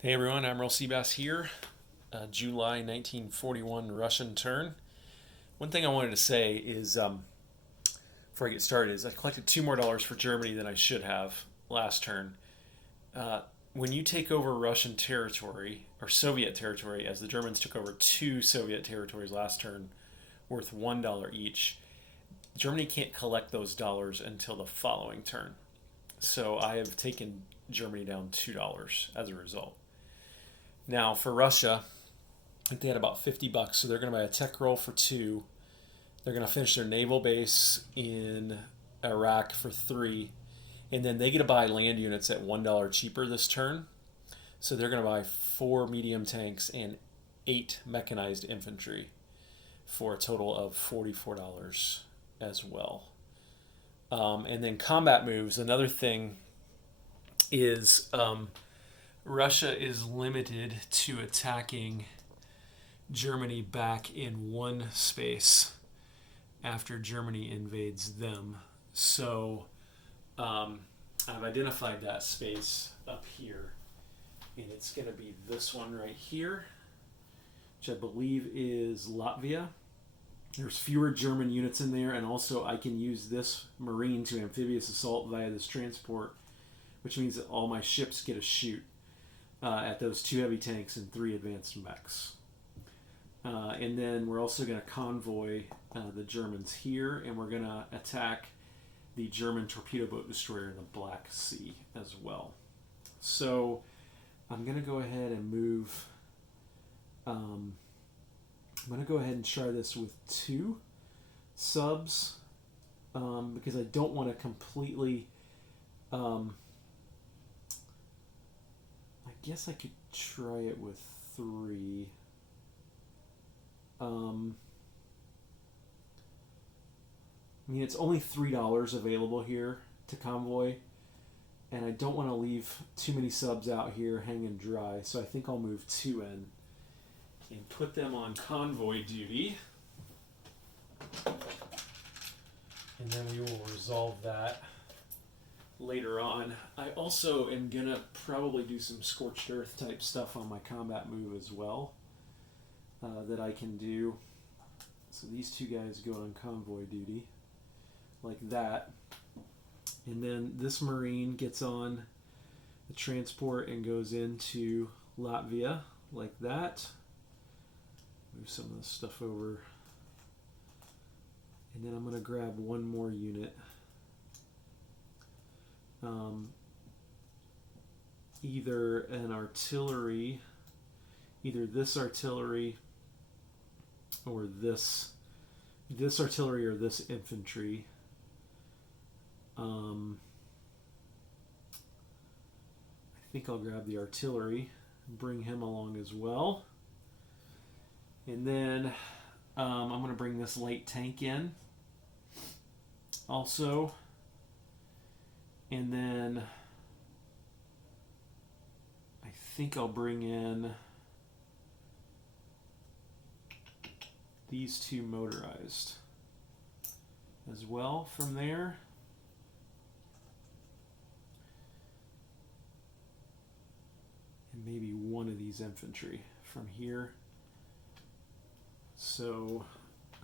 Hey everyone, Admiral Seabass here. July 1941 Russian turn. One thing I wanted to say is, before I get started, is I collected two more dollars for Germany than I should have last turn. Uh, when you take over Russian territory, or Soviet territory, as the Germans took over two Soviet territories last turn, worth $1 each, Germany can't collect those dollars until the following turn. So I have taken Germany down $2 as a result. Now for Russia, I think they had about $50, so they're going to buy a tech roll for two. They're going to finish their naval base in Iraq for three, and then they get to buy land units at $1 cheaper this turn. So they're going to buy four medium tanks and eight mechanized infantry for a total of $44 as well. And then combat moves. Another thing is Russia is limited to attacking Germany back in one space after Germany invades them. So I've identified that space up here, and it's going to be this one right here, which I believe is Latvia. There's fewer German units in there, and also I can use this Marine to amphibious assault via this transport, which means that all my ships get a shoot at those two heavy tanks and three advanced mechs. And then we're also going to convoy the Germans here, and we're going to attack the German torpedo boat destroyer in the Black Sea as well. So I'm going to go ahead and move. I'm going to go ahead and try this with two subs because I don't want to completely. I guess I could try it with three. I mean, it's only $3 available here to convoy, and I don't want to leave too many subs out here hanging dry, so I think I'll move two in and put them on convoy duty. And then we will resolve that later on. I also am going to probably do some scorched earth type stuff on my combat move as well that I can do. So these two guys go on convoy duty like that. And then this Marine gets on the transport and goes into Latvia like that. Move some of this stuff over. And then I'm going to grab one more unit. Either an artillery, either this artillery or this artillery or this infantry. I think I'll grab the artillery and bring him along as well. And then I'm going to bring this light tank in also. And then I think I'll bring in these two motorized as well from there. And maybe one of these infantry from here. So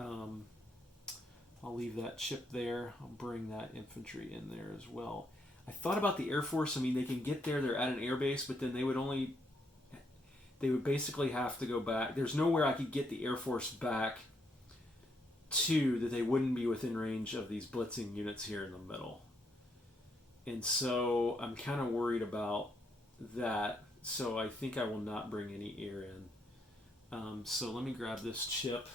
I'll leave that chip there. I'll bring that infantry in there as well. I thought about the Air Force. I mean, they can get there. They're at an air base, but then they would basically have to go back. There's nowhere I could get the Air Force back to that they wouldn't be within range of these blitzing units here in the middle. And so I'm kind of worried about that. So I think I will not bring any air in. So let me grab this chip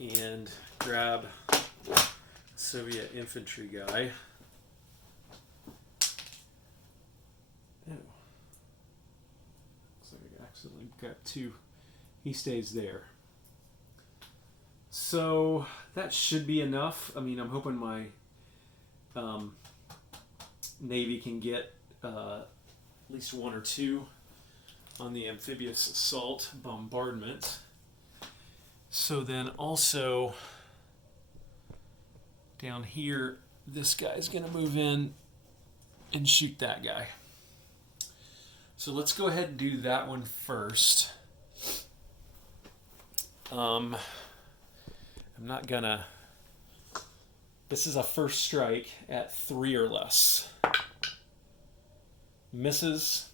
and grab Soviet infantry guy. Oh. Looks like I accidentally got two. He stays there. So that should be enough. I mean, I'm hoping my Navy can get at least one or two on the amphibious assault bombardment. So then also down here, this guy's going to move in and shoot that guy. So let's go ahead and do that one first. I'm not gonna... This is a first strike at 3 or less. Misses.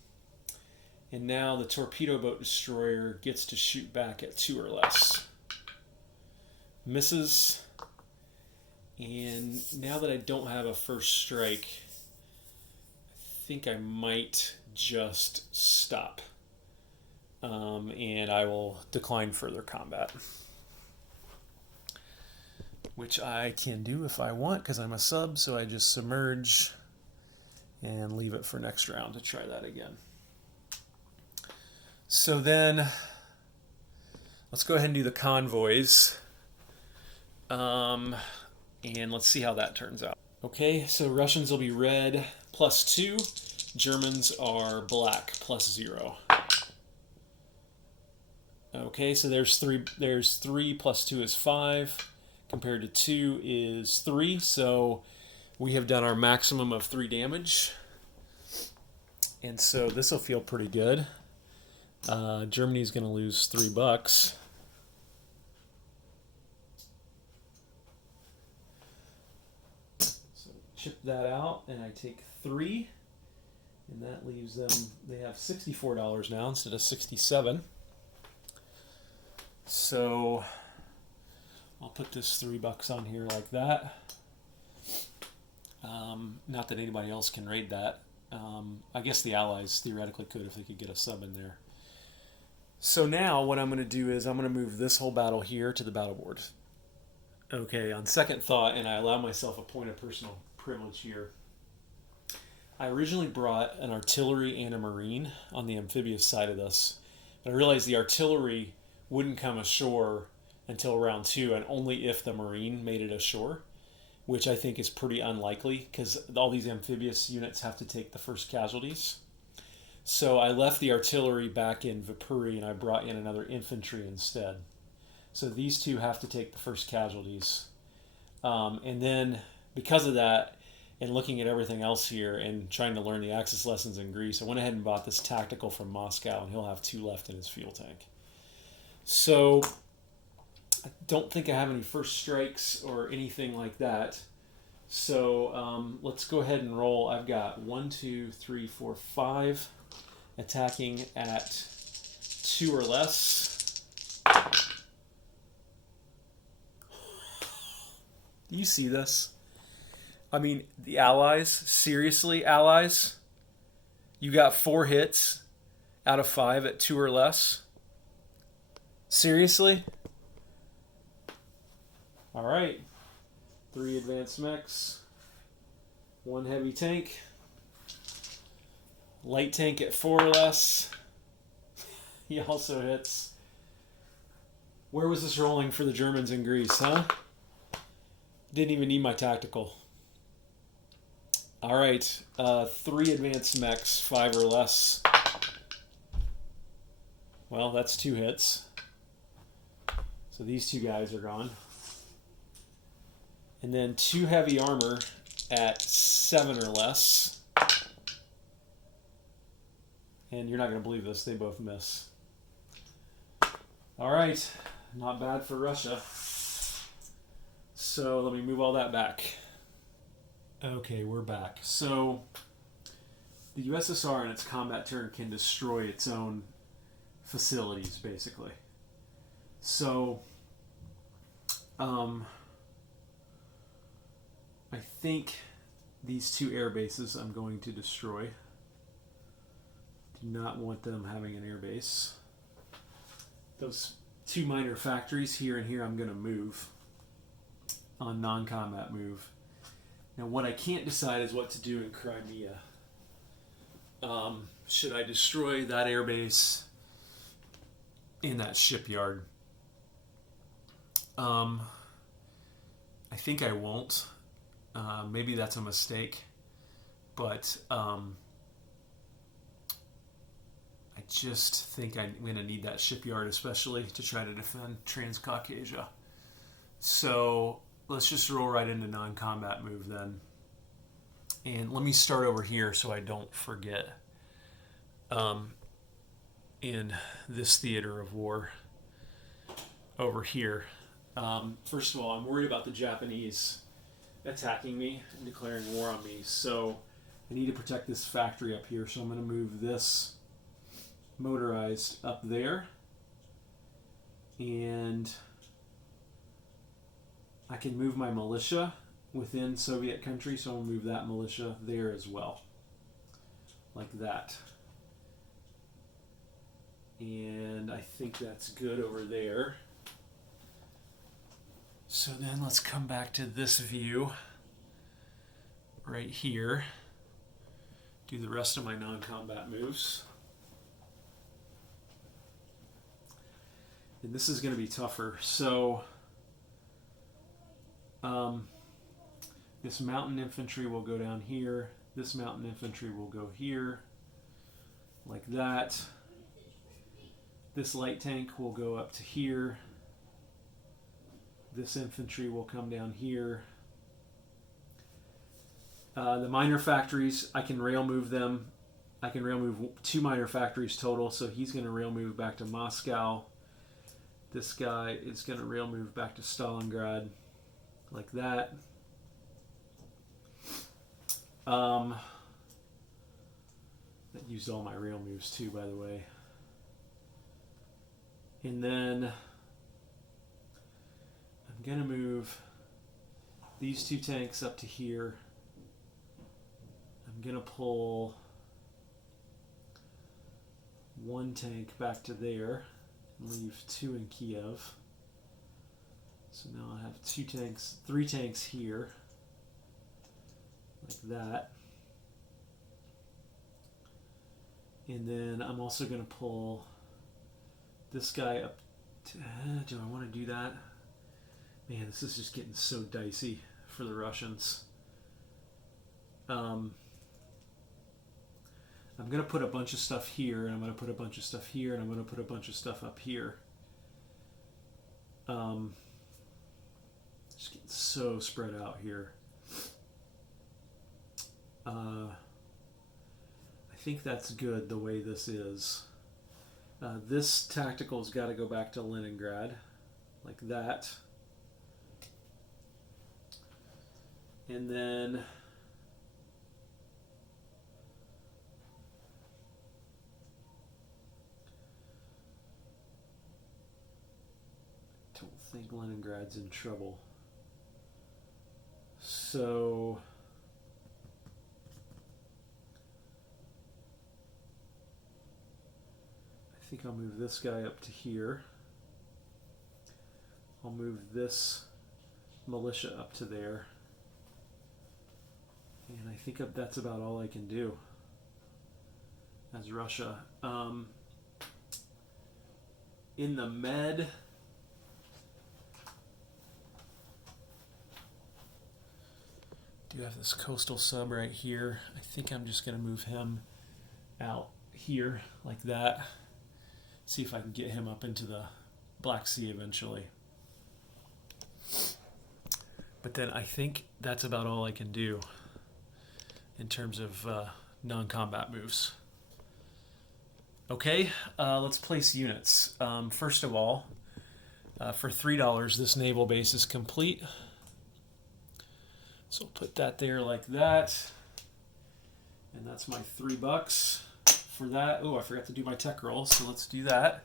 And now the torpedo boat destroyer gets to shoot back at 2 or less. Misses. And now that I don't have a first strike, I think I might just stop. And I will decline further combat. Which I can do if I want, because I'm a sub, so I just submerge and leave it for next round to try that again. So then, let's go ahead and do the convoys. And let's see how that turns out. Okay, so Russians will be red +2. Germans are black +0. Okay, so there's 3 +2 is 5. Compared to 2 is 3. So we have done our maximum of 3 damage. And so this will feel pretty good. Germany's going to lose $3. So chip that out, and I take 3. And that leaves them, they have $64 now instead of 67. So I'll put this $3 on here like that. Not that anybody else can raid that. I guess the Allies theoretically could if they could get a sub in there. So now what I'm going to do is I'm going to move this whole battle here to the battle board. Okay, on second thought, and I allow myself a point of personal privilege here, I originally brought an artillery and a marine on the amphibious side of this. But I realized the artillery wouldn't come ashore until round 2, and only if the marine made it ashore, which I think is pretty unlikely because all these amphibious units have to take the first casualties. So I left the artillery back in Viipuri and I brought in another infantry instead. So these two have to take the first casualties. And then because of that, and looking at everything else here and trying to learn the Axis lessons in Greece, I went ahead and bought this tactical from Moscow, and he'll have 2 left in his fuel tank. So I don't think I have any first strikes or anything like that. So let's go ahead and roll. I've got 1, 2, 3, 4, 5 attacking at 2 or less. Do you see this? I mean, the Allies, seriously, Allies? You got 4 hits out of 5 at 2 or less? Seriously? All right. 3 advanced mechs. 1 heavy tank. Light tank at 4 or less. He also hits. Where was this rolling for the Germans in Greece, huh? Didn't even need my tactical. All right. 3 advanced mechs, 5 or less. Well, that's 2 hits. So these 2 guys are gone. And then 2 heavy armor at 7 or less. And you're not going to believe this, they both miss. All right, not bad for Russia. So let me move all that back. Okay, we're back. So the USSR in its combat turn can destroy its own facilities, basically. So I think these 2 air bases I'm going to destroy. Do not want them having an air base. Those 2 minor factories here and here I'm going to move on non-combat move. Now what I can't decide is what to do in Crimea. Should I destroy that air base in that shipyard? I think I won't. Maybe that's a mistake, but I just think I'm going to need that shipyard, especially to try to defend Transcaucasia. So let's just roll right into non-combat move then. And let me start over here so I don't forget. in this theater of war over here. First of all, I'm worried about the Japanese attacking me and declaring war on me, so I need to protect this factory up here, so I'm going to move this motorized up there, and I can move my militia within Soviet country, so I'll move that militia there as well, like that. And I think that's good over there. So then let's come back to this view right here. Do the rest of my non-combat moves. And this is going to be tougher. So this mountain infantry will go down here. This mountain infantry will go here, like that. This light tank will go up to here. This infantry will come down here. The minor factories, I can rail move them. I can rail move 2 minor factories total, so he's going to rail move back to Moscow. This guy is going to rail move back to Stalingrad, like that. That used all my rail moves too, by the way. And then I'm going to move these 2 tanks up to here. I'm going to pull 1 tank back to there and leave 2 in Kiev. So now I have 3 tanks here, like that. And then I'm also going to pull this guy up to, do I want to do that? Man, this is just getting so dicey for the Russians. I'm going to put a bunch of stuff here, and I'm going to put a bunch of stuff here, and I'm going to put a bunch of stuff up here. Just getting so spread out here. I think that's good the way this is. This tactical's got to go back to Leningrad, like that. And then I don't think Leningrad's in trouble. So I think I'll move this guy up to here. I'll move this militia up to there. And I think that's about all I can do as Russia. In the Med, do have this coastal sub right here. I think I'm just going to move him out here like that. See if I can get him up into the Black Sea eventually. But then I think that's about all I can do in terms of non-combat moves. Okay, let's place units. First of all, for $3, this naval base is complete. So I'll put that there like that. And that's my $3 for that. Oh, I forgot to do my tech roll, so let's do that.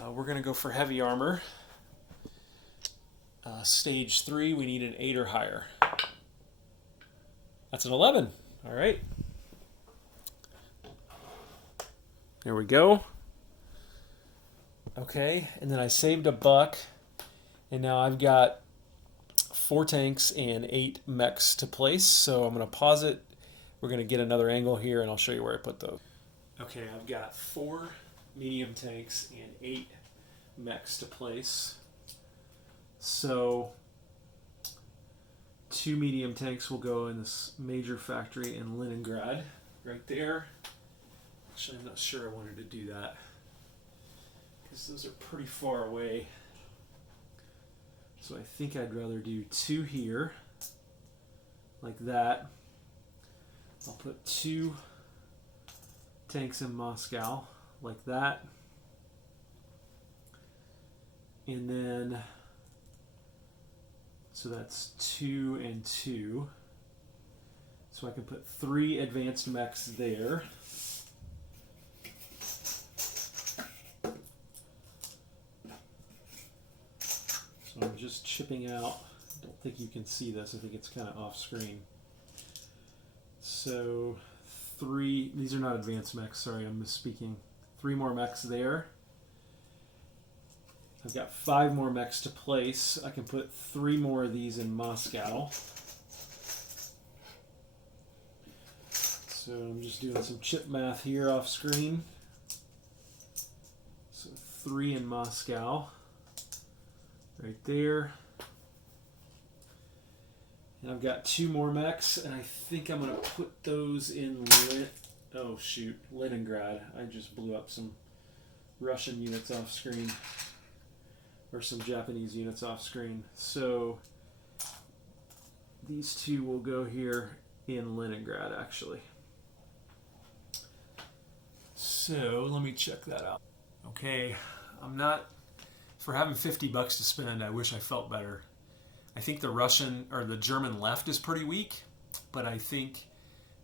We're going to go for heavy armor. Stage 3, we need an 8 or higher. That's an 11. All right. There we go. Okay, and then I saved $1, and now I've got 4 tanks and 8 mechs to place. So I'm going to pause it. We're going to get another angle here, and I'll show you where I put those. Okay, I've got 4 medium tanks and 8 mechs to place. So 2 medium tanks will go in this major factory in Leningrad, right there. Actually, I'm not sure I wanted to do that because those are pretty far away. So I think I'd rather do 2 here, like that. I'll put 2 tanks in Moscow, like that. And then, so that's 2 and 2. So I can put 3 advanced mechs there. So I'm just chipping out. I don't think you can see this. I think it's kind of off screen. So 3, these are not advanced mechs, sorry, I'm misspeaking. 3 more mechs there. I've got 5 more mechs to place. I can put 3 more of these in Moscow. So I'm just doing some chip math here off screen. So 3 in Moscow, right there. And I've got 2 more mechs, and I think I'm going to put those in Leningrad. I just blew up some Russian units off screen, or some Japanese units off screen. So these 2 will go here in Leningrad, actually. So let me check that out. Okay, for having $50 to spend, I wish I felt better. I think the German left is pretty weak, but I think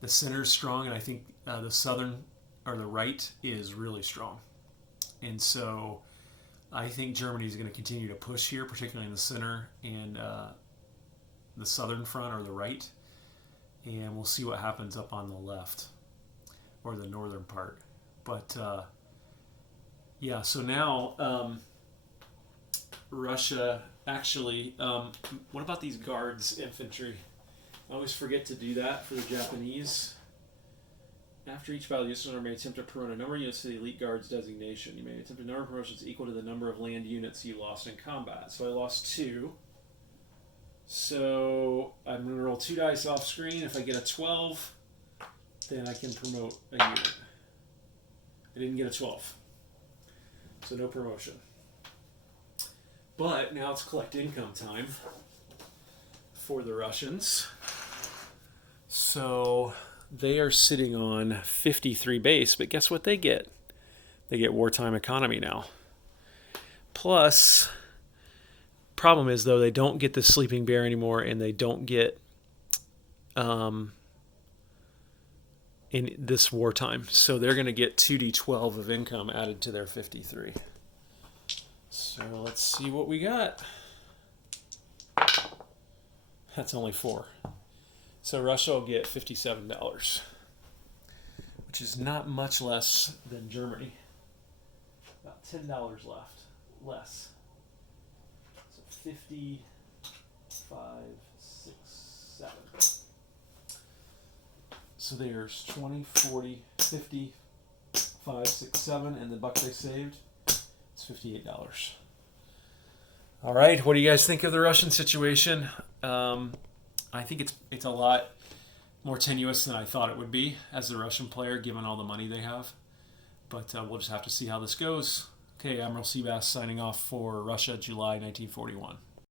the center is strong, and I think the southern, or the right, is really strong. And so I think Germany is going to continue to push here, particularly in the center and the southern front, or the right. And we'll see what happens up on the left, or the northern part. But yeah, so now Russia actually, what about these guards infantry? I always forget to do that for the Japanese. After each battle, the U.S. may attempt to promote a number of units to the Elite Guards designation. You may attempt a number of promotions equal to the number of land units you lost in combat. So I lost 2. So I'm going to roll 2 dice off screen. If I get a 12, then I can promote a unit. I didn't get a 12. So no promotion. But now it's collect income time for the Russians. So they are sitting on 53 base, but guess what they get? They get wartime economy now. Plus, problem is though, they don't get the sleeping bear anymore, and they don't get in this wartime. So they're going to get 2d12 of income added to their 53. So let's see what we got. That's only 4. So Russia will get $57, which is not much less than Germany. About $10 less. So 50, 5, 6, 7. So there's 20, 40, 50, 5, 6, 7, and the buck they saved, it's $58. All right, what do you guys think of the Russian situation? I think it's a lot more tenuous than I thought it would be as a Russian player, given all the money they have. But we'll just have to see how this goes. Okay, Admiral Seabass signing off for Russia, July 1941.